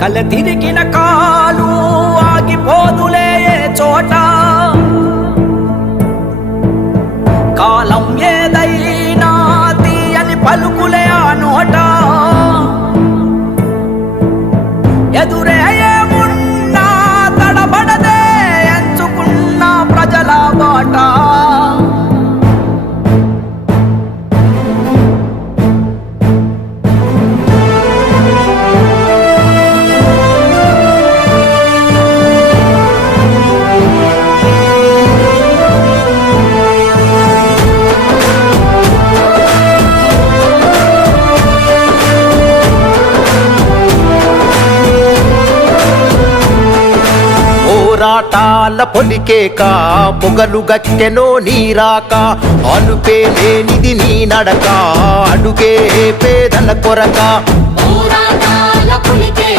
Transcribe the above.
కల తిరిగిన కాలు ఆగిపోదులే చోట కాలం ఏదైనా తీయని పలుకులే ఆ నోట ఎదురే ఏమున్నా తడబడదే ఎంచుకున్న ప్రజల బాట పోరాటాల పొలికేక పొగలు గట్టెనో నీరాక అనుపే లేనిది నీ నడక అడుగే పేదల కొరక